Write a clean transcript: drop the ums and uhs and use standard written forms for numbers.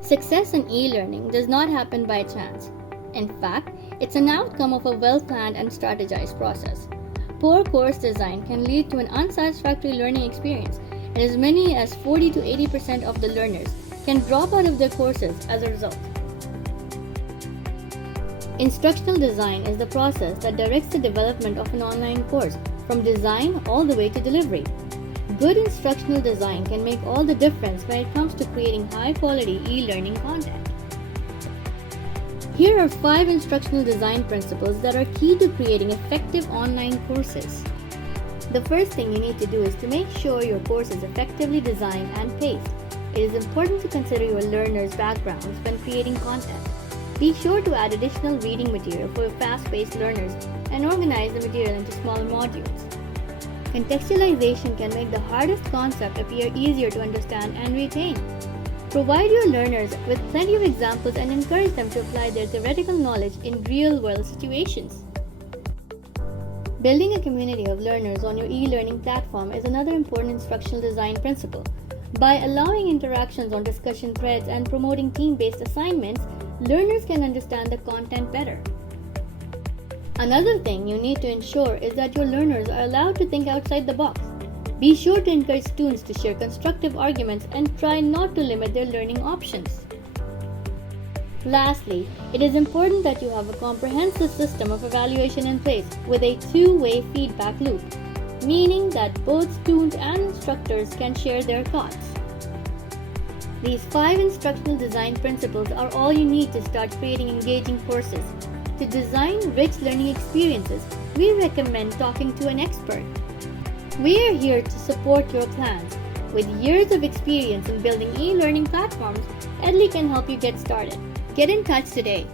Success in e-learning does not happen by chance. In fact, it's an outcome of a well-planned and strategized process. Poor course design can lead to an unsatisfactory learning experience, and as many as 40 to 80% of the learners can drop out of their courses as a result. Instructional design is the process that directs the development of an online course from design all the way to delivery. Good instructional design can make all the difference when it comes to creating high-quality e-learning content. Here are 5 instructional design principles that are key to creating effective online courses. The first thing you need to do is to make sure your course is effectively designed and paced. It is important to consider your learners' backgrounds when creating content. Be sure to add additional reading material for your fast-paced learners and organize the material into smaller modules. Contextualization can make the hardest concept appear easier to understand and retain. Provide your learners with plenty of examples and encourage them to apply their theoretical knowledge in real-world situations. Building a community of learners on your e-learning platform is another important instructional design principle. By allowing interactions on discussion threads and promoting team-based assignments, learners can understand the content better. Another thing you need to ensure is that your learners are allowed to think outside the box. Be sure to encourage students to share constructive arguments and try not to limit their learning options. Lastly, it is important that you have a comprehensive system of evaluation in place with a two-way feedback loop, meaning that both students and instructors can share their thoughts. These 5 instructional design principles are all you need to start creating engaging courses. To design rich learning experiences, we recommend talking to an expert. We are here to support your plans. With years of experience in building e-learning platforms, Edly can help you get started. Get in touch today.